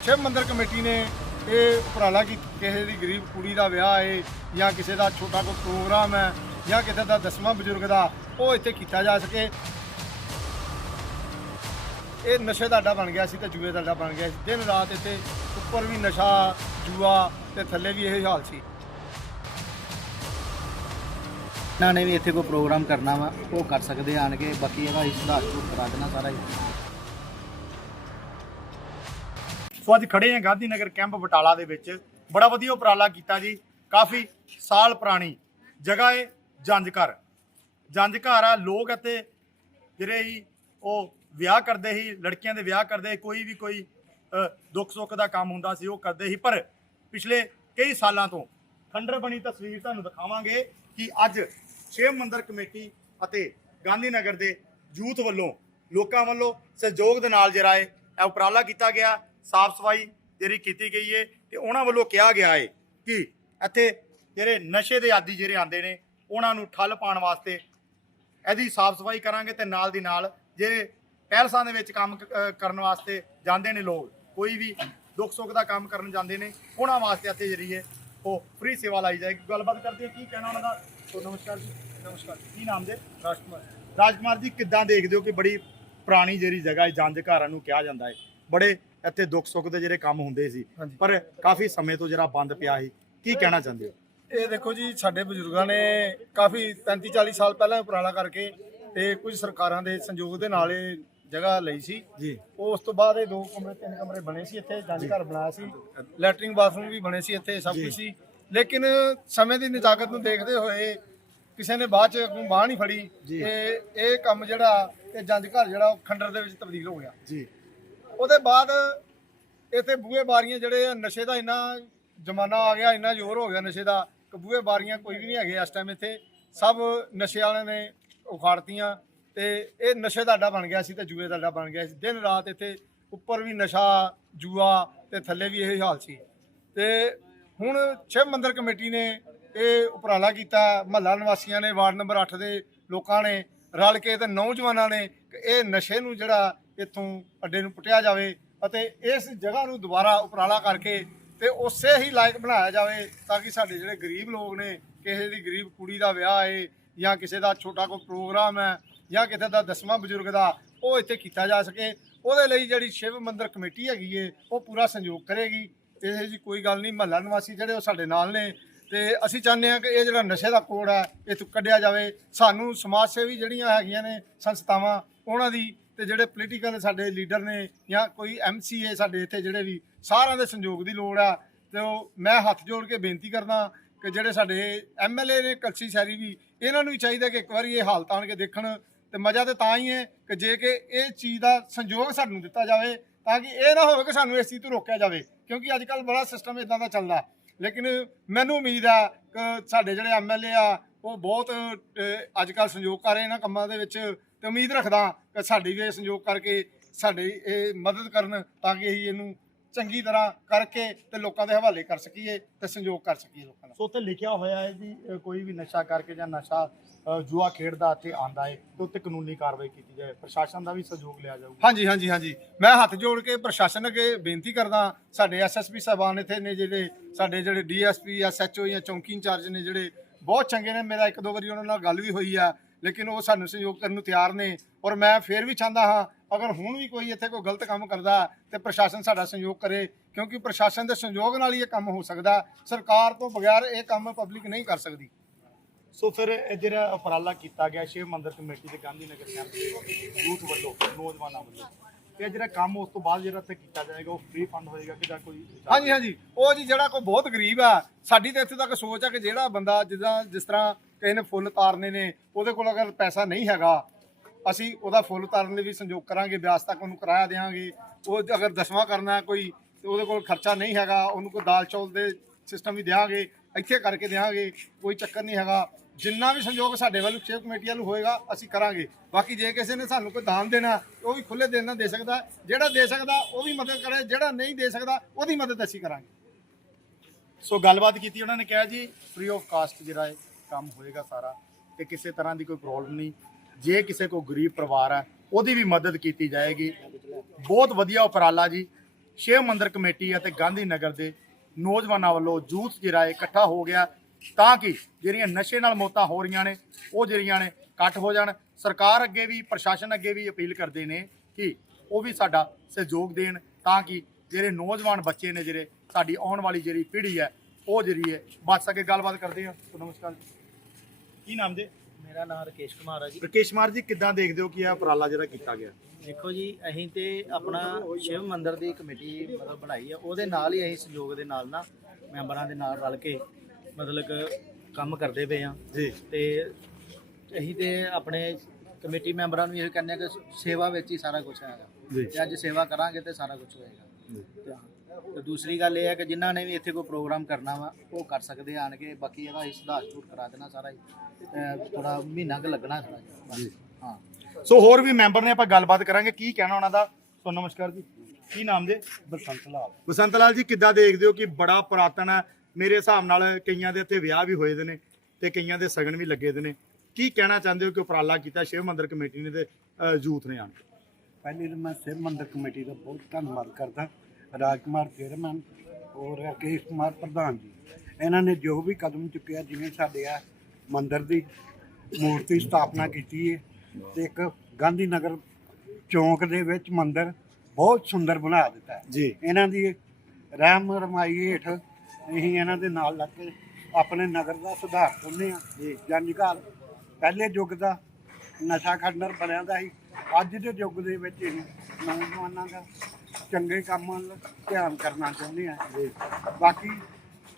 ਸ਼ਿਵ ਮੰਦਰ ਕਮੇਟੀ ਨੇ ਇਹ ਉਪਰਾਲਾ ਕੀ ਕਿਸੇ ਦੀ ਗਰੀਬ ਕੁੜੀ ਦਾ ਵਿਆਹ ਹੈ ਜਾਂ ਕਿਸੇ ਦਾ ਛੋਟਾ ਕੋਈ ਪ੍ਰੋਗਰਾਮ ਹੈ ਜਾਂ ਕਿਸੇ ਦਾ ਦਸਵਾਂ ਬਜ਼ੁਰਗ ਦਾ, ਉਹ ਇੱਥੇ ਕੀਤਾ ਜਾ ਸਕੇ। ਇਹ ਨਸ਼ੇ ਦਾ ਅੱਡਾ ਬਣ ਗਿਆ ਸੀ ਤੇ ਜੂਏ ਦਾ ਅੱਡਾ ਬਣ ਗਿਆ ਸੀ। ਦਿਨ ਰਾਤ ਇੱਥੇ ਉੱਪਰ ਵੀ ਨਸ਼ਾ, ਜੂਆ ਤੇ ਥੱਲੇ ਵੀ ਇਹ ਹਾਲ ਸੀ। ਨਾ ਨੇ ਵੀ ਇੱਥੇ ਕੋਈ ਪ੍ਰੋਗਰਾਮ ਕਰਨਾ ਵਾ, ਉਹ ਕਰ ਸਕਦੇ ਆਣ ਕੇ ਬਾਕੀ ਇਹਦਾ ਅਸੀਂ ਸੁਧਾਰ ਕਰਾ ਦੇਣਾ ਸਾਰਾ ਹੀ। ਸੋ ਅੱਜ ਖੜੇ ਹਾਂ ਗਾਂਧੀ ਨਗਰ ਕੈਂਪ ਬਟਾਲਾ ਦੇ ਵਿੱਚ। ਬੜਾ ਵਧੀਆ ਉਪਰਾਲਾ ਕੀਤਾ ਜੀ। ਕਾਫੀ ਸਾਲ ਪੁਰਾਣੀ ਜਗ੍ਹਾ ਹੈ ਜੰਜ ਘਰ। ਜੰਜ ਘਰ ਆ ਲੋਕ ਇੱਥੇ ਜਿਹੜੇ ਹੀ ਉਹ ਵਿਆਹ ਕਰਦੇ ਸੀ ਲੜਕੀਆਂ ਦੇ ਵਿਆਹ ਕਰਦੇ ਸੀ, ਕੋਈ ਵੀ ਕੋਈ ਦੁੱਖ ਸੁੱਖ ਦਾ ਕੰਮ ਹੁੰਦਾ ਸੀ ਉਹ ਕਰਦੇ ਸੀ। ਪਰ ਪਿਛਲੇ ਕਈ ਸਾਲਾਂ ਤੋਂ ਖੰਡਰ ਬਣੀ ਤਸਵੀਰ ਤੁਹਾਨੂੰ ਦਿਖਾਵਾਂਗੇ ਕਿ ਅੱਜ ਸ਼ਿਵ ਮੰਦਰ ਕਮੇਟੀ ਅਤੇ ਗਾਂਧੀ ਨਗਰ ਦੇ ਯੂਥ ਵੱਲੋਂ ਲੋਕਾਂ ਵੱਲੋਂ ਸਹਿਯੋਗ ਦੇ ਨਾਲ ਜਿਹੜਾ ਹੈ ਇਹ ਉਪਰਾਲਾ ਕੀਤਾ ਗਿਆ। ਸਾਫ਼ ਸਫ਼ਾਈ ਜਿਹੜੀ ਕੀਤੀ ਗਈ ਹੈ ਤੇ ਉਹਨਾਂ ਵੱਲੋਂ ਕਿਹਾ ਗਿਆ ਹੈ ਕਿ ਇੱਥੇ ਜਿਹੜੇ ਨਸ਼ੇ ਦੇ ਆਦੀ ਜਿਹੜੇ ਆਂਦੇ ਨੇ ਉਹਨਾਂ ਨੂੰ ਠੱਲ ਪਾਉਣ ਵਾਸਤੇ ਇਹਦੀ ਸਾਫ਼ ਸਫ਼ਾਈ ਕਰਾਂਗੇ ਤੇ ਨਾਲ ਦੀ ਨਾਲ ਜਿਹੜੇ ਪੈਲਸਾਂ ਦੇ ਵਿੱਚ ਕੰਮ ਕਰਨ ਵਾਸਤੇ ਜਾਂਦੇ ਨੇ ਲੋਕ ਕੋਈ ਵੀ ਦੁੱਖ ਸੁੱਖ ਦਾ ਕੰਮ ਕਰਨ ਜਾਂਦੇ ਨੇ ਉਹਨਾਂ ਵਾਸਤੇ ਇੱਥੇ ਜਿਹੜੀ ਹੈ ਉਹ ਫ੍ਰੀ ਸੇਵਾ ਲਾਈ ਜਾਏਗੀ। ਗੱਲਬਾਤ ਕਰਦੇ ਹਾਂ ਕੀ ਕਹਿਣਾ ਉਹਨਾਂ ਦਾ? ਸੋ ਨਮਸਕਾਰ ਜੀ ਨਮਸਕਾਰ। ਕੀ ਨਾਮ ਦੇ ਰਾਜਕੁਮਾਰ। ਰਾਜਕੁਮਾਰ ਜੀ ਕਿੱਦਾਂ ਦੇਖਦੇ ਹੋ ਕਿ ਬੜੀ ਪੁਰਾਣੀ ਜਿਹੜੀ ਜਗ੍ਹਾ ਹੈ ਜੰਜ ਘਰਾਂ ਨੂੰ ਕਿਹਾ ਜਾਂਦਾ ਹੈ ਬੜੇ ਇੱਥੇ ਦੁੱਖ ਸੁੱਖ ਦੇ ਜਿਹੜੇ ਕੰਮ ਹੁੰਦੇ ਸੀ। ਪਰ ਕਾਫੀ ਸਮੇਂ ਤੋਂ ਜਿਹੜਾ ਬੰਦ ਪਿਆ ਸੀ ਕੀ ਕਹਿਣਾ ਚਾਹੁੰਦੇ ਹੋ? ਇਹ ਦੇਖੋ ਜੀ ਸਾਡੇ ਬਜ਼ੁਰਗਾਂ ਨੇ ਕਾਫੀ 35 40 ਸਾਲ ਪਹਿਲਾਂ ਉਪਰਾਲਾ ਕਰਕੇ ਤੇ ਕੁਝ ਸਰਕਾਰਾਂ ਦੇ ਸੰਯੋਗ ਦੇ ਨਾਲ ਇਹ ਜਗ੍ਹਾ ਲਈ ਸੀ। ਜੀ। ਉਸ ਤੋਂ ਬਾਅਦ ਇਹ ਦੋ ਕਮਰੇ ਤਿੰਨ ਕਮਰੇ ਬਣੇ ਸੀ ਇੱਥੇ ਜੰਜ ਘਰ ਬਣਾਇਆ ਸੀ। ਲੈਟਰਿੰਗ ਬਾਥਰੂਮ ਵੀ ਬਣੇ ਸੀ ਇੱਥੇ ਸਭ ਕੁਝ ਸੀ। ਲੇਕਿਨ ਸਮੇਂ ਦੀ ਨਜ਼ਾਕਤ ਨੂੰ ਦੇਖਦੇ ਹੋਏ ਕਿਸੇ ਨੇ ਬਾਅਦ ਚ ਬਾਹ ਨਹੀਂ ਫੜੀ। ਤੇ ਇਹ ਕੰਮ ਜਿਹੜਾ ਇਹ ਜੰਜ ਘਰ ਜਿਹੜਾ ਉਹ ਖੰਡਰ ਦੇ ਵਿੱਚ ਤਬਦੀਲ ਹੋ ਗਿਆ। ਜੀ। ਉਹਦੇ ਬਾਅਦ ਇੱਥੇ ਬੂਹੇ ਬਾਰੀਆਂ ਜਿਹੜੇ ਆ, ਨਸ਼ੇ ਦਾ ਇੰਨਾ ਜ਼ਮਾਨਾ ਆ ਗਿਆ ਇੰਨਾ ਜ਼ੋਰ ਹੋ ਗਿਆ ਨਸ਼ੇ ਦਾ ਕਿ ਬੂਹੇ ਬਾਰੀਆਂ ਕੋਈ ਵੀ ਨਹੀਂ ਹੈਗੇ ਇਸ ਟਾਈਮ ਇੱਥੇ। ਸਭ ਨਸ਼ੇ ਵਾਲਿਆਂ ਨੇ ਉਖਾੜਤੀਆਂ ਤੇ ਇਹ ਨਸ਼ੇ ਦਾ ਅੱਡਾ ਬਣ ਗਿਆ ਸੀ ਤੇ ਜੂਏ ਦਾ ਅੱਡਾ ਬਣ ਗਿਆ ਸੀ। ਦਿਨ ਰਾਤ ਇੱਥੇ ਉੱਪਰ ਵੀ ਨਸ਼ਾ ਜੂਆ ਤੇ ਥੱਲੇ ਵੀ ਇਹ ਹਾਲ ਸੀ। ਤੇ ਹੁਣ ਸ਼ਿਵ ਮੰਦਰ ਕਮੇਟੀ ਨੇ ਇਹ ਉਪਰਾਲਾ ਕੀਤਾ ਮਹੱਲਾ ਨਿਵਾਸੀਆਂ ਨੇ ਵਾਰਡ ਨੰਬਰ 8 ਦੇ ਲੋਕਾਂ ਨੇ ਰਲ ਕੇ ਤੇ ਨੌਜਵਾਨਾਂ ਨੇ ਕਿ ਇਹ ਨਸ਼ੇ ਨੂੰ ਜਿਹੜਾ ਇੱਥੋਂ ਅੱਡੇ ਨੂੰ ਪੁੱਟਿਆ ਜਾਵੇ ਅਤੇ ਇਸ ਜਗ੍ਹਾ ਨੂੰ ਦੁਬਾਰਾ ਉਪਰਾਲਾ ਕਰਕੇ ਤੇ ਉਸੇ ਹੀ ਲਾਇਕ ਬਣਾਇਆ ਜਾਵੇ ਤਾਂ ਕਿ ਸਾਡੇ ਜਿਹੜੇ ਗਰੀਬ ਲੋਕ ਨੇ, ਕਿਸੇ ਦੀ ਗਰੀਬ ਕੁੜੀ ਦਾ ਵਿਆਹ ਹੈ ਜਾਂ ਕਿਸੇ ਦਾ ਛੋਟਾ ਕੋਈ ਪ੍ਰੋਗਰਾਮ ਹੈ ਜਾਂ ਕਿਸੇ ਦਾ ਦਸਵਾਂ ਬਜ਼ੁਰਗ ਦਾ ਉਹ ਇੱਥੇ ਕੀਤਾ ਜਾ ਸਕੇ, ਉਹਦੇ ਲਈ ਜਿਹੜੀ ਸ਼ਿਵ ਮੰਦਿਰ ਕਮੇਟੀ ਹੈਗੀ ਏ, ਉਹ ਪੂਰਾ ਸਹਿਯੋਗ ਕਰੇਗੀ। ਇਹੋ ਜੀ ਕੋਈ ਗੱਲ ਨਹੀਂ, ਮਹੱਲਾ ਨਿਵਾਸੀ ਜਿਹੜੇ ਉਹ ਸਾਡੇ ਨਾਲ ਨੇ ਤੇ ਅਸੀਂ ਚਾਹੁੰਦੇ ਹਾਂ ਕਿ ਇਹ ਜਿਹੜਾ ਨਸ਼ੇ ਦਾ ਕੋੜ ਹੈ, ਇਹ ਤੋਂ ਕੱਢਿਆ ਜਾਵੇ। ਸਾਨੂੰ ਸਮਾਜ ਸੇਵੀ ਜਿਹੜੀਆਂ ਹੈਗੀਆਂ ਨੇ ਸੰਸਥਾਵਾਂ, ਉਹਨਾਂ ਦੀ ਤੇ ਜਿਹੜੇ ਪੋਲੀਟੀਕਲ ਸਾਡੇ ਲੀਡਰ ਨੇ ਜਾਂ ਕੋਈ ਐਮਸੀਏ ਸਾਡੇ ਇੱਥੇ ਜਿਹੜੇ ਵੀ, ਸਾਰਿਆਂ ਦੇ ਸੰਯੋਗ ਦੀ ਲੋੜ ਆ। ਤੇ ਉਹ ਮੈਂ ਹੱਥ ਜੋੜ ਕੇ ਬੇਨਤੀ ਕਰਦਾ ਕਿ ਜਿਹੜੇ ਸਾਡੇ ਐਮਐਲਏ ਨੇ, ਕਲਸੀ ਸ਼ਹਿਰੀ ਵੀ, ਇਹਨਾਂ ਨੂੰ ਵੀ ਚਾਹੀਦਾ ਕਿ ਇੱਕ ਵਾਰੀ ਇਹ ਹਾਲਤ ਆਣ ਕੇ ਦੇਖਣ। ਤੇ ਮਜ਼ਾ ਤੇ ਤਾਂ ਹੀ ਹੈ ਕਿ ਜੇ ਕਿ ਇਹ ਚੀਜ਼ ਦਾ ਸੰਯੋਗ ਸਾਨੂੰ ਦਿੱਤਾ ਜਾਵੇ, ਤਾਂ ਕਿ ਇਹ ਨਾ ਹੋਵੇ ਕਿ ਸਾਨੂੰ ਇਸ ਚੀਜ਼ ਤੋਂ ਰੋਕਿਆ ਜਾਵੇ, ਕਿਉਂਕਿ ਅੱਜ ਕੱਲ ਬੜਾ ਸਿਸਟਮ ਇਦਾਂ ਦਾ ਚੱਲਦਾ। ਲੇਕਿਨ ਮੈਨੂੰ ਉਮੀਦ ਆ ਕਿ ਸਾਡੇ ਜਿਹੜੇ ਐਮਐਲਏ ਆ, ਉਹ ਬਹੁਤ ਅੱਜ ਕੱਲ ਸੰਯੋਗ ਕਰ ਰਹੇ ਇਹਨਾਂ ਕੰਮਾਂ ਦੇ ਵਿੱਚ ਤੇ ਉਮੀਦ ਰੱਖਦਾ ਕਿ ਸਾਡੀ ਵੀ ਇਹ ਸੰਯੋਗ ਕਰਕੇ ਸਾਡੀ ਇਹ ਮਦਦ ਕਰਨ ਤਾਂ ਕਿ ਅਸੀਂ ਇਹਨੂੰ ਚੰਗੀ ਤਰ੍ਹਾਂ ਕਰਕੇ ਤੇ ਲੋਕਾਂ ਦੇ ਹਵਾਲੇ ਕਰ ਸਕੀਏ ਤੇ ਸੰਯੋਗ ਕਰ ਸਕੀਏ ਲੋਕਾਂ ਦਾ। ਸੋ ਉੱਥੇ ਲਿਖਿਆ ਹੋਇਆ ਹੈ ਜੀ ਅ, ਕੋਈ ਵੀ ਨਸ਼ਾ ਕਰਕੇ ਜਾਂ ਨਸ਼ਾ ਅ, ਜੂਆ ਖੇਡਦਾ ਇੱਥੇ ਆਂਦਾ ਹੈ ਤੇ ਉੱਤੇ ਕਾਨੂੰਨੀ ਕਾਰਵਾਈ ਕੀਤੀ ਜਾਏ। ਪ੍ਰਸ਼ਾਸਨ ਦਾ ਵੀ ਸਹਿਯੋਗ ਲਿਆ ਜਾਊਗਾ। ਹਾਂਜੀ ਹਾਂਜੀ ਹਾਂਜੀ। ਮੈਂ ਹੱਥ ਜੋੜ ਕੇ ਪ੍ਰਸ਼ਾਸਨ ਅੱਗੇ ਬੇਨਤੀ ਕਰਦਾ ਸਾਡੇ ਐਸਐਸਪੀ ਸਾਹਿਬਾਨ ਇੱਥੇ ਨੇ ਜਿਹੜੇ ਸਾਡੇ ਜਿਹੜੇ ਡੀਐਸਪੀ ਐਸਐਚਓ ਜਾਂ ਚੌਂਕੀ ਇੰਚਾਰਜ ਨੇ ਜਿਹੜੇ ਬਹੁਤ ਚੰਗੇ ਨੇ। ਮੇਰਾ ਇੱਕ ਦੋ ਵਾਰੀ ਉਹਨਾਂ ਨਾਲ ਗੱਲ ਵੀ ਹੋਈ ਆ। ਲੇਕਿਨ ਉਹ ਸਾਨੂੰ ਸਹਿਯੋਗ ਕਰਨ ਨੂੰ ਤਿਆਰ ਨੇ ਔਰ ਮੈਂ ਫੇਰ ਵੀ ਚਾਹੁੰਦਾ ਹਾਂ ਅਗਰ ਹੁਣ ਵੀ ਕੋਈ ਇੱਥੇ ਕੋਈ ਗਲਤ ਕੰਮ ਕਰਦਾ ਤੇ ਪ੍ਰਸ਼ਾਸਨ ਸਾਡਾ ਸਹਿਯੋਗ ਕਰੇ ਕਿਉਂਕਿ ਪ੍ਰਸ਼ਾਸਨ ਦੇ ਸਹਿਯੋਗ ਨਾਲ ਹੀ ਇਹ ਕੰਮ ਹੋ ਸਕਦਾ ਸਰਕਾਰ ਤੋਂ ਬਗੈਰ ਇਹ ਕੰਮ ਪਬਲਿਕ ਨਹੀਂ ਕਰ ਸਕਦੀ। ਸੋ ਫਿਰ ਇਹ ਜਿਹੜਾ ਉਪਰਾਲਾ ਕੀਤਾ ਗਿਆ ਸ਼ਿਵ ਮੰਦਿਰ ਕਮੇਟੀ ਤੇ ਗਾਂਧੀ ਨਗਰ ਕੈਂਪ ਯੂਥ ਵੱਲੋਂ ਨੌਜਵਾਨਾਂ ਵੱਲੋਂ ਇਹ ਜਿਹੜਾ ਕੰਮ ਉਸ ਤੋਂ ਬਾਅਦ ਜਿਹੜਾ ਇੱਥੇ ਕੀਤਾ ਜਾਏਗਾ ਉਹ ਫ੍ਰੀ ਫੰਡ ਹੋਏਗਾ ਕਿ ਜਾਂ ਕੋਈ ਹਾਂਜੀ ਹਾਂਜੀ। ਉਹ ਜੀ ਜਿਹੜਾ ਕੋਈ ਬਹੁਤ ਗਰੀਬ ਆ ਸਾਡੀ ਤਾਂ ਇੱਥੇ ਤੱਕ ਸੋਚ ਆ ਕਿ ਜਿਹੜਾ ਬੰਦਾ ਜਿੱਦਾਂ ਜਿਸ ਤਰ੍ਹਾਂ ਕਿਸੇ ਨੇ ਫੁੱਲ ਤਾਰਨੇ ਨੇ, ਉਹਦੇ ਕੋਲ ਅਗਰ ਪੈਸਾ ਨਹੀਂ ਹੈਗਾ, ਅਸੀਂ ਉਹਦਾ ਫੁੱਲ ਤਾਰਨ ਲਈ ਵੀ ਸੰਯੋਗ ਕਰਾਂਗੇ ਵਿਆਸ ਤੱਕ ਉਹਨੂੰ ਕਿਰਾਇਆ ਦੇਵਾਂਗੇ ਉਹ ਅਗਰ ਦਸਵਾਂ ਕਰਨਾ ਕੋਈ, ਤੇ ਉਹਦੇ ਕੋਲ ਖਰਚਾ ਨਹੀਂ ਹੈਗਾ, ਉਹਨੂੰ ਕੋਈ ਦਾਲ ਚੌਲ ਦੇ ਸਿਸਟਮ ਵੀ ਦੇਵਾਂਗੇ ਇੱਥੇ ਕਰਕੇ ਦੇਵਾਂਗੇ ਕੋਈ ਚੱਕਰ ਨਹੀਂ ਹੈਗਾ। ਜਿੰਨਾ ਵੀ ਸੰਯੋਗ ਸਾਡੇ ਵੱਲੋਂ ਸ਼ੇਪ ਕਮੇਟੀ ਵੱਲੋਂ ਹੋਏਗਾ, ਅਸੀਂ ਕਰਾਂਗੇ। ਬਾਕੀ ਜੇ ਕਿਸੇ ਨੇ ਸਾਨੂੰ ਕੋਈ ਦਾਨ ਦੇਣਾ, ਉਹ ਵੀ ਖੁੱਲੇ ਦਿਲ ਨਾਲ ਦੇ ਸਕਦਾ, ਜਿਹੜਾ ਦੇ ਸਕਦਾ, ਉਹ ਵੀ ਮਦਦ ਕਰੇ, ਜਿਹੜਾ ਨਹੀਂ ਦੇ ਸਕਦਾ, ਉਹਦੀ ਮਦਦ ਅਸੀਂ ਕਰਾਂਗੇ। ਸੋ ਗੱਲਬਾਤ ਕੀਤੀ ਉਹਨਾਂ ਨੇ ਕਿਹਾ ਜੀ ਫ੍ਰੀ ਆਫ ਕਾਸਟ ਜਿਹੜਾ ਹੈ। ਕੰਮ ਹੋਏਗਾ ਸਾਰਾ ਤੇ ਕਿਸੇ ਤਰ੍ਹਾਂ ਦੀ ਕੋਈ ਪ੍ਰੋਬਲਮ ਨਹੀਂ। ਜੇ ਕਿਸੇ ਕੋ ਗਰੀਬ ਪਰਿਵਾਰ ਹੈ, ਉਹਦੀ ਵੀ ਮਦਦ ਕੀਤੀ ਜਾਏਗੀ। ਬਹੁਤ ਵਧੀਆ ਉਪਰਾਲਾ ਜੀ। ਸ਼ਿਵ ਮੰਦਰ ਕਮੇਟੀ ਅਤੇ ਗਾਂਧੀ ਨਗਰ ਦੇ ਨੌਜਵਾਨਾਂ ਵੱਲੋਂ ਜੂਥ ਜਿਹੜਾ ਹੈ ਇਕੱਠਾ ਹੋ ਗਿਆ ਤਾਂ ਕਿ ਜਿਹੜੀਆਂ ਨਸ਼ੇ ਨਾਲ ਮੌਤਾਂ ਹੋ ਰਹੀਆਂ ਨੇ, ਉਹ ਜਿਹੜੀਆਂ ਨੇ ਇਕੱਠ ਹੋ ਜਾਣ। ਸਰਕਾਰ ਅੱਗੇ ਵੀ, ਪ੍ਰਸ਼ਾਸਨ ਅੱਗੇ ਵੀ ਅਪੀਲ ਕਰਦੇ ਨੇ ਕਿ ਉਹ ਵੀ ਸਾਡਾ ਸਹਿਯੋਗ ਦੇਣ ਤਾਂ ਕਿ ਜਿਹੜੇ ਨੌਜਵਾਨ ਬੱਚੇ ਨੇ, ਜਿਹੜੇ ਸਾਡੀ ਆਉਣ ਵਾਲੀ ਜਿਹੜੀ ਪੀੜ੍ਹੀ ਹੈ, ਉਹ ਜਿਹੜੀ ਹੈ ਬਚ ਸਕੇ। ਗੱਲਬਾਤ ਕਰਦੇ ਆ ਨਮਸਕਾਰ ਜੀ। ਕੀ ਨਾਮ ਜੀ? ਮੇਰਾ ਨਾਮ ਰਕੇਸ਼ ਕੁਮਾਰ ਆ ਜੀ। ਰਕੇਸ਼ ਕੁਮਾਰ ਜੀ ਕਿੱਦਾਂ ਦੇਖਦੇ ਹੋ ਕਿ ਇਹ ਉਪਰਾਲਾ ਜਿਹੜਾ ਕੀਤਾ ਗਿਆ? ਦੇਖੋ ਜੀ ਅਸੀਂ ਤੇ ਆਪਣਾ ਸ਼ਿਵ ਮੰਦਿਰ ਦੀ ਕਮੇਟੀ ਮਤਲਬ ਬਣਾਈ ਆ। ਉਹਦੇ ਨਾਲ ਹੀ ਅਸੀਂ ਸਹਿਯੋਗ ਦੇ ਨਾਲ ਨਾ ਮੈਂਬਰਾਂ ਦੇ ਨਾਲ ਰਲ ਕੇ ਮਤਲਬ ਕਿ ਕੰਮ ਕਰਦੇ ਪਏ ਆ। ਜੀ। ਤੇ ਅਸੀਂ ਤੇ ਆਪਣੇ ਕਮੇਟੀ ਮੈਂਬਰਾਂ ਨੂੰ ਇਹ ਕਹਿੰਦੇ ਆ ਕਿ ਸੇਵਾ ਵਿੱਚ ਹੀ ਸਾਰਾ ਕੁਝ ਹੈਗਾ। ਜੀ। ਤੇ ਅੱਜ ਸੇਵਾ ਕਰਾਂਗੇ ਤੇ ਸਾਰਾ ਕੁਝ ਹੋਏਗਾ। ਤੇ ਹਾਂ। ਤੇ ਦੂਸਰੀ ਗੱਲ ਇਹ ਹੈ ਕਿ ਜਿਨ੍ਹਾਂ ਨੇ ਵੀ ਇੱਥੇ ਕੋਈ ਪ੍ਰੋਗਰਾਮ ਕਰਨਾ ਵਾ ਉਹ ਕਰ ਸਕਦੇ ਆਣ ਕੇ ਬਾਕੀ ਇਹਦਾ ਅਸੀਂ ਸੁਧਾਰ ਸੁਧੂਰ ਕਰਾ ਦੇਣਾ ਸਾਰਾ ਹੀ। ਥੋੜਾ ਮਹੀਨਾ ਕੁ ਲੱਗਣਾ ਥੋੜਾ ਜੀ। ਹਾਂ। ਸੋ ਹੋਰ ਵੀ ਮੈਂਬਰ ਨੇ ਆਪਾਂ ਗੱਲਬਾਤ ਕਰਾਂਗੇ ਕੀ ਕਹਿਣਾ ਉਹਨਾਂ ਦਾ? ਸੋ ਨਮਸਕਾਰ ਜੀ। ਕੀ ਨਾਮ ਜੀ? ਬਸੰਤ ਲਾਲ। ਬਸੰਤ ਲਾਲ ਜੀ ਕਿੱਦਾਂ ਦੇਖਦੇ ਹੋ ਕਿ ਬੜਾ ਪੁਰਾਤਨ ਹੈ? ਮੇਰੇ ਹਿਸਾਬ ਨਾਲ ਕਈਆਂ ਦੇ ਇੱਥੇ ਵਿਆਹ ਵੀ ਹੋਏ ਦੇ ਨੇ ਤੇ ਕਈਆਂ ਦੇ ਸਗਨ ਵੀ ਲੱਗੇ ਦੇ ਨੇ। ਕੀ ਕਹਿਣਾ ਚਾਹੁੰਦੇ ਹੋ ਕਿ ਉਪਰਾਲਾ ਕੀਤਾ ਸ਼ਿਵ ਮੰਦਿਰ ਕਮੇਟੀ ਨੇ ਤੇ ਯੂਥ ਨੇ ਆਣ ਪਹਿਲੇ ਤਾਂ ਮੈਂ ਸਿਰ ਮੰਦਰ ਕਮੇਟੀ ਦਾ ਬਹੁਤ ਧੰਨਵਾਦ ਕਰਦਾ। ਰਾਜਕੁਮਾਰ ਚੇਅਰਮੈਨ ਔਰ ਰਕੇਸ਼ ਕੁਮਾਰ ਪ੍ਰਧਾਨ ਜੀ। ਇਹਨਾਂ ਨੇ ਜੋ ਵੀ ਕਦਮ ਚੁੱਕਿਆ ਜਿਵੇਂ ਸਾਡੇ ਆ ਮੰਦਿਰ ਦੀ ਮੂਰਤੀ ਸਥਾਪਨਾ ਕੀਤੀ ਹੈ ਤੇ ਇੱਕ ਗਾਂਧੀ ਨਗਰ ਚੌਂਕ ਦੇ ਵਿੱਚ ਮੰਦਿਰ ਬਹੁਤ ਸੁੰਦਰ ਬਣਾ ਦਿੱਤਾ ਹੈ। ਜੀ। ਇਹਨਾਂ ਦੀ ਰਹਿਮ ਰਮਾਈ ਹੇਠ ਅਸੀਂ ਇਹਨਾਂ ਦੇ ਨਾਲ ਲੱਗ ਕੇ ਆਪਣੇ ਨਗਰ ਦਾ ਸੁਧਾਰ ਚਾਹੁੰਦੇ ਹਾਂ। ਜੰਜ ਘਰ ਪਹਿਲੇ ਯੁੱਗ ਦਾ ਨਸ਼ਾ ਖੰਡਰ ਬਣਿਆ ਦਾ ਸੀ। ਅੱਜ ਦੇ ਯੁੱਗ ਦੇ ਵਿੱਚ ਅਸੀਂ ਨੌਜਵਾਨਾਂ ਦਾ ਚੰਗੇ ਕੰਮਾਂ ਵੱਲ ਧਿਆਨ ਕਰਨਾ ਚਾਹੁੰਦੇ ਹਾਂ ਬਾਕੀ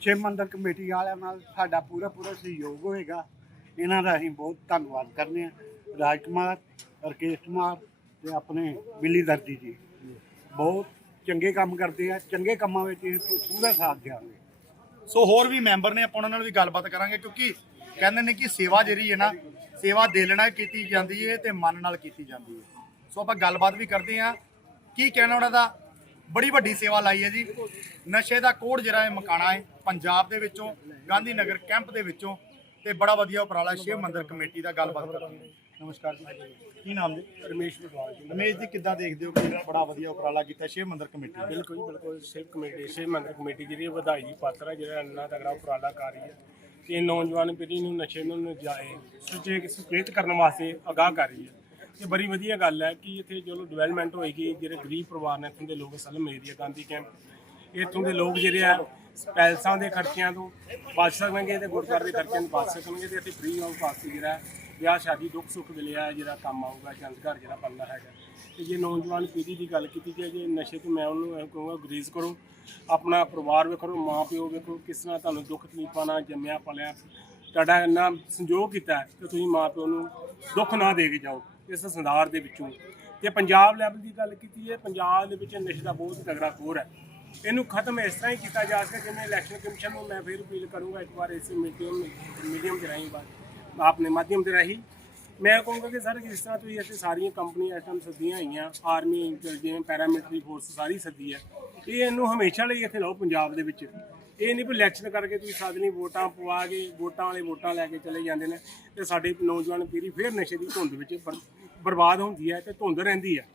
ਸ਼ਿਵ ਮੰਦਰ ਕਮੇਟੀ ਵਾਲਿਆਂ ਨਾਲ ਸਾਡਾ ਪੂਰਾ ਪੂਰਾ ਸਹਿਯੋਗ ਹੋਏਗਾ। ਇਹਨਾਂ ਦਾ ਅਸੀਂ ਬਹੁਤ ਧੰਨਵਾਦ ਕਰਨੇ ਆ ਰਾਜਕੁਮਾਰ ਰਕੇਸ਼ ਕੁਮਾਰ ਤੇ ਆਪਣੇ ਬਿੱਲੀ ਦਰਜੀ ਜੀ। ਬਹੁਤ ਚੰਗੇ ਕੰਮ ਕਰਦੇ ਆ। ਚੰਗੇ ਕੰਮਾਂ ਵਿੱਚ ਇਹ ਪੂਰਾ ਸਾਥ ਦਿਆਂਗੇ। ਸੋ ਹੋਰ ਵੀ ਮੈਂਬਰ ਨੇ, ਆਪਾਂ ਉਹਨਾਂ ਨਾਲ ਵੀ ਗੱਲਬਾਤ ਕਰਾਂਗੇ ਕਿਉਂਕਿ ਕਹਿੰਦੇ ਨੇ ਕਿ ਸੇਵਾ ਜਿਹੜੀ ਹੈ ਨਾ, ਸੇਵਾ ਦਿਲ ਨਾਲ ਕੀਤੀ ਜਾਂਦੀ ਹੈ ਤੇ ਮਨ ਨਾਲ ਕੀਤੀ ਜਾਂਦੀ ਹੈ। ਸੋ ਆਪਾਂ ਗੱਲਬਾਤ ਵੀ ਕਰਦੇ ਹਾਂ। ਕੀ ਕਹਿਣਾ ਉਹਨਾਂ ਦਾ? ਬੜੀ ਵੱਡੀ ਸੇਵਾ ਲਾਈ ਹੈ ਜੀ। ਨਸ਼ੇ ਦਾ ਕੋੜ ਜਿਹੜਾ ਹੈ ਮਕਾਣਾ ਹੈ ਪੰਜਾਬ ਦੇ ਵਿੱਚੋਂ ਗਾਂਧੀ ਨਗਰ ਕੈਂਪ ਦੇ ਵਿੱਚੋਂ ਤੇ ਬੜਾ ਵਧੀਆ ਉਪਰਾਲਾ ਸ਼ਿਵ ਮੰਦਿਰ ਕਮੇਟੀ ਦਾ ਗੱਲਬਾਤ ਕਰਾਂਗੇ ਨਮਸਕਾਰ ਜੀ। ਕੀ ਨਾਮ ਜੀ? ਰਮੇਸ਼ ਬਟਵਾਲ ਜੀ। ਰਮੇਸ਼ ਜੀ ਕਿੱਦਾਂ ਦੇਖਦੇ ਹੋ ਕਿ ਬੜਾ ਵਧੀਆ ਉਪਰਾਲਾ ਕੀਤਾ ਸ਼ਿਵ ਮੰਦਿਰ ਕਮੇਟੀ ਬਿਲਕੁਲ ਜੀ ਬਿਲਕੁਲ। ਸ਼ਿਵ ਕਮੇਟੀ ਸ਼ਿਵ ਮੰਦਰ ਕਮੇਟੀ ਜਿਹੜੀ ਵਧਾਈ ਦੀ ਪਾਤਰ ਹੈ ਜਿਹੜਾ ਇੰਨਾ ਤਗੜਾ ਉਪਰਾਲਾ ਕਰ ਰਹੀ ਹੈ ਤੇ ਨੌਜਵਾਨ ਪੀੜ੍ਹੀ ਨੂੰ ਨਸ਼ੇ ਨੂੰ ਨਜਾਏ ਸੁਚੇ ਸੁਚੇਤ ਕਰਨ ਵਾਸਤੇ ਅਗਾਹ ਕਰ ਰਹੀ ਹੈ। ਇਹ ਬੜੀ ਵਧੀਆ ਗੱਲ ਹੈ ਕਿ ਇੱਥੇ ਚਲੋ ਡਿਵੈਲਪਮੈਂਟ ਹੋਏਗੀ, ਜਿਹੜੇ ਗਰੀਬ ਪਰਿਵਾਰ ਨੇ ਇੱਥੋਂ ਦੇ ਲੋਕ, ਸਲਮ ਏਰੀਆ ਗਾਂਧੀ ਕੈਂਪ ਇੱਥੋਂ ਦੇ ਲੋਕ ਜਿਹੜੇ ਆ, ਪੈਲਸਾਂ ਦੇ ਖਰਚਿਆਂ ਤੋਂ ਬਚ ਸਕਣਗੇ ਤੇ ਗੁਰਦੁਆਰੇ ਦੇ ਖਰਚਿਆਂ ਤੋਂ ਬਚ ਸਕਣਗੇ ਤੇ ਇੱਥੇ ਫ੍ਰੀ ਆਫ ਕਾਸਟ ਜਿਹੜਾ ਵਿਆਹ ਸ਼ਾਦੀ ਦੁੱਖ ਸੁੱਖ ਵੇਲੇ ਆ ਜਿਹੜਾ ਕੰਮ ਆਊਗਾ, ਚੰਦ ਘਰ ਜਿਹੜਾ ਬਣਦਾ ਹੈਗਾ। ਤੇ ਜੇ ਨੌਜਵਾਨ ਪੀੜ੍ਹੀ ਦੀ ਗੱਲ ਕੀਤੀ ਜਾਏ, ਜੇ ਨਸ਼ੇ ਤੋਂ ਮੈਂ ਉਹਨੂੰ ਇਹ ਕਹੂੰਗਾ, ਗੁਰੇਜ਼ ਕਰੋ, ਆਪਣਾ ਪਰਿਵਾਰ ਵੇਖੋ ਮਾਂ ਪਿਓ ਵੇਖੋ, ਕਿਸ ਤਰ੍ਹਾਂ ਤੁਹਾਨੂੰ ਦੁੱਖ ਤਕਲੀਫਾਂ ਨਾਲ ਜੰਮਿਆ ਪਲਿਆ ਤੁਹਾਡਾ ਇੰਨਾ ਸੰਜੋਗ ਕੀਤਾ ਹੈ ਤੁਸੀਂ ਮਾਂ ਪਿਓ ਨੂੰ ਦੁੱਖ ਨਾ ਦੇ ਕੇ ਜਾਓ। ਇਸ ਸੰਸਾਰ ਦੇ ਵਿੱਚੋਂ। ਤੇ ਪੰਜਾਬ ਲੈਵਲ ਦੀ ਗੱਲ ਕੀਤੀ ਹੈ ਪੰਜਾਬ ਦੇ ਵਿੱਚ ਨਸ਼ੇ ਦਾ ਬਹੁਤ ਤਗੜਾ ਖੋਰ ਹੈ। ਇਹਨੂੰ ਖਤਮ ਇਸ ਤਰ੍ਹਾਂ ਹੀ ਕੀਤਾ ਜਾ ਸਕੇ ਜਿਵੇਂ ਇਲੈਕਸ਼ਨ ਕਮਿਸ਼ਨ ਨੂੰ ਮੈਂ ਫਿਰ ਅਪੀਲ ਕਰੂੰਗਾ ਇੱਕ ਵਾਰ ਇਸ ਮੀਡੀਅਮ ਮੀਡੀਅਮ ਦੇ ਰਾਹੀਂ ਬਾਤ ਆਪਣੇ ਮਾਧਿਅਮ ਦੇ ਰਾਹੀਂ। ਮੈਂ ਕਹੂੰਗਾ ਕਿ ਸਰ, ਜਿਸ ਤਰ੍ਹਾਂ ਤੁਸੀਂ ਇੱਥੇ ਸਾਰੀਆਂ ਕੰਪਨੀਆਂ ਇਸ ਟਾਈਮ ਸੱਦੀਆਂ ਹੋਈਆਂ ਆਰਮੀ ਜਿਵੇਂ ਪੈਰਾਮਿਲਟਰੀ ਫੋਰਸ ਸਾਰੀ ਸੱਦੀ ਹੈ, ਇਹ ਇਹਨੂੰ ਹਮੇਸ਼ਾ ਲਈ ਇੱਥੇ ਲਾਓ ਪੰਜਾਬ ਦੇ ਵਿੱਚ। ਇਹ ਨਹੀਂ ਵੀ ਇਲੈਕਸ਼ਨ ਕਰਕੇ ਤੁਸੀਂ ਸਾਧਨੀ ਵੋਟਾਂ ਪਵਾ ਕੇ ਵੋਟਾਂ ਵਾਲੇ ਵੋਟਾਂ ਲੈ ਕੇ ਚਲੇ ਜਾਂਦੇ ਨੇ ਤੇ ਸਾਡੀ ਨੌਜਵਾਨ ਪੀੜ੍ਹੀ ਫਿਰ ਨਸ਼ੇ ਦੀ ਧੁੰਦ ਵਿੱਚ ਬਰਬਾਦ ਹੁੰਦੀ ਹੈ ਤੇ ਧੁੰਦ ਰਹਿੰਦੀ ਹੈ।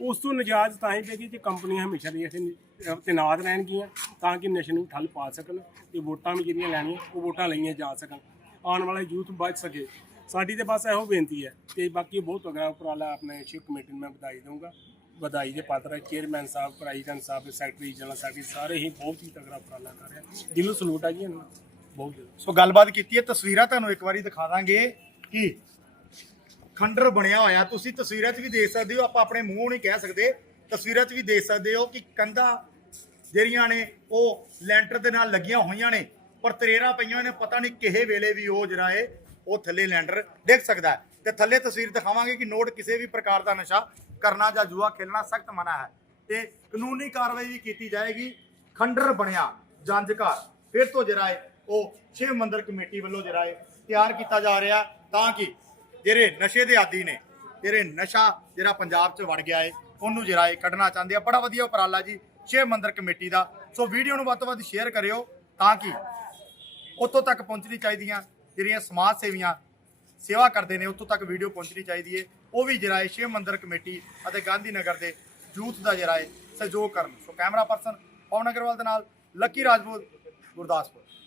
ਉਸ ਤੋਂ ਨਿਜਾਤ ਤਾਂ ਹੀ ਪਏਗੀ ਕਿ ਕੰਪਨੀਆਂ ਹਮੇਸ਼ਾ ਲਈ ਇੱਥੇ ਤੈਨਾਤ ਰਹਿਣਗੀਆਂ ਤਾਂ ਕਿ ਨਸ਼ੇ ਨੂੰ ਠੱਲ ਪਾ ਸਕਣ ਤੇ ਵੋਟਾਂ ਵੀ ਜਿਹੜੀਆਂ ਲੈਣੀਆਂ, ਉਹ ਵੋਟਾਂ ਲਈਆਂ ਜਾ ਸਕਣ। ਆਉਣ ਵਾਲਾ ਯੂਥ ਬਚ ਸਕੇ। ਸਾਡੀ ਤੇ ਬਸ ਇਹੋ ਬੇਨਤੀ ਹੈ ਤੇ ਬਾਕੀ ਬਹੁਤ ਤਗੜਾ ਉਪਰਾਲਾ ਆਪਣੇ ਸ਼ਿਵ ਕਮੇਟੀ ਨੂੰ ਮੈਂ ਵਧਾਈ ਦਊਂਗਾ। ਵਧਾਈ ਦੇ ਪਾਤਰ ਹੈ ਚੇਅਰਮੈਨ ਸਾਹਿਬ ਪ੍ਰੈਜ਼ੀਡੈਂਟ ਸਾਹਿਬ, ਸੈਕਟਰੀ ਜਨਰਲ ਸੈਕਟਰੀ ਸਾਰੇ ਹੀ ਬਹੁਤ ਹੀ ਤਗੜਾ ਉਪਰਾਲਾ ਕਰ ਰਿਹਾ। ਦਿਲੋਂ ਸਲੂਟ ਆ ਜੀ ਇਹਨਾਂ। ਨੂੰ ਬਹੁਤ ਜ਼ਿਆਦਾ ਸੋ ਗੱਲਬਾਤ ਕੀਤੀ ਹੈ, ਤਸਵੀਰਾਂ ਤੁਹਾਨੂੰ ਇੱਕ ਵਾਰੀ ਦਿਖਾ ਦਾਂਗੇ ਕਿ ਖੰਡਰ ਬਣਿਆ ਹੋਇਆ। ਤੁਸੀਂ ਤਸਵੀਰਾਂ 'ਚ ਵੀ ਦੇਖ ਸਕਦੇ ਹੋ, ਆਪਾਂ ਆਪਣੇ ਮੂੰਹ ਨਹੀਂ ਕਹਿ ਸਕਦੇ। ਤਸਵੀਰਾਂ 'ਚ ਵੀ ਦੇਖ ਸਕਦੇ ਹੋ ਕਿ ਕੰਧਾਂ ਜਿਹੜੀਆਂ ਨੇ, ਉਹ ਲੈਂਟਰ ਦੇ ਨਾਲ ਲੱਗੀਆਂ ਹੋਈਆਂ ਨੇ, ਪਰ ਤਰੇਰਾਂ ਪਈਆਂ ਨੇ, ਪਤਾ ਨਹੀਂ ਕਿਹੇ ਵੇਲੇ ਵੀ ਉਹ ਜਿਹੜਾ ਹੈ ਉਹ ਥੱਲੇ ਲੈਂਡਰ ਡਿੱਗ ਸਕਦਾ ਹੈ। ਤੇ ਥੱਲੇ ਤਸਵੀਰ ਦਿਖਾਵਾਂਗੇ ਕਿ ਨੋਟ ਕਿਸੇ ਵੀ ਪ੍ਰਕਾਰ ਦਾ ਨਸ਼ਾ ਕਰਨਾ ਜਾਂ ਜੂਆ ਖੇਲਣਾ ਸਖਤ ਮਨਾ ਹੈ। ਤੇ ਕਾਨੂੰਨੀ ਕਾਰਵਾਈ ਵੀ ਕੀਤੀ ਜਾਏਗੀ। ਖੰਡਰ ਬਣਿਆ ਜੰਜ ਫਿਰ ਤੋਂ ਜਿਹੜਾ ਹੈ ਉਹ ਸ਼ਿਵ ਮੰਦਰ ਕਮੇਟੀ ਵੱਲੋਂ ਜਿਹੜਾ ਹੈ ਤਿਆਰ ਕੀਤਾ ਜਾ ਰਿਹਾ ਤਾਂ ਕਿ ਜਿਹੜੇ ਨਸ਼ੇ ਦੇ ਆਦੀ ਨੇ, ਜਿਹੜੇ ਨਸ਼ਾ ਜਿਹੜਾ ਪੰਜਾਬ 'ਚ ਵੜ ਗਿਆ ਏ, ਉਹਨੂੰ ਜਿਹੜਾ ਹੈ ਕੱਢਣਾ ਚਾਹੁੰਦੇ ਆ। ਬੜਾ ਵਧੀਆ ਉਪਰਾਲਾ ਜੀ ਸ਼ਿਵ ਮੰਦਰ ਕਮੇਟੀ ਦਾ। ਸੋ ਵੀਡੀਓ ਨੂੰ ਵੱਧ ਤੋਂ ਵੱਧ ਸ਼ੇਅਰ ਕਰਿਓ ਤਾਂ ਕਿ ਉੱਥੋਂ ਤੱਕ ਪਹੁੰਚਣੀ ਚਾਹੀਦੀਆਂ ਜਿਹੜੀਆਂ ਸਮਾਜ ਸੇਵੀਆਂ ਸੇਵਾ ਕਰਦੇ ਨੇ, ਉੱਥੋਂ ਤੱਕ ਵੀਡੀਓ ਪਹੁੰਚਣੀ ਚਾਹੀਦੀ ਹੈ ਉਹ ਵੀ ਜਿਹੜਾ ਹੈ ਸ਼ਿਵ ਮੰਦਰ ਕਮੇਟੀ ਅਤੇ ਗਾਂਧੀ ਨਗਰ ਦੇ ਯੂਥ ਦਾ ਜਿਹੜਾ ਹੈ ਸਹਿਯੋਗ ਕਰਨ। So camera person Pawan Agarwal ਦੇ ਨਾਲ, ਲੱਕੀ ਰਾਜਪੂਤ, ਗੁਰਦਾਸਪੁਰ।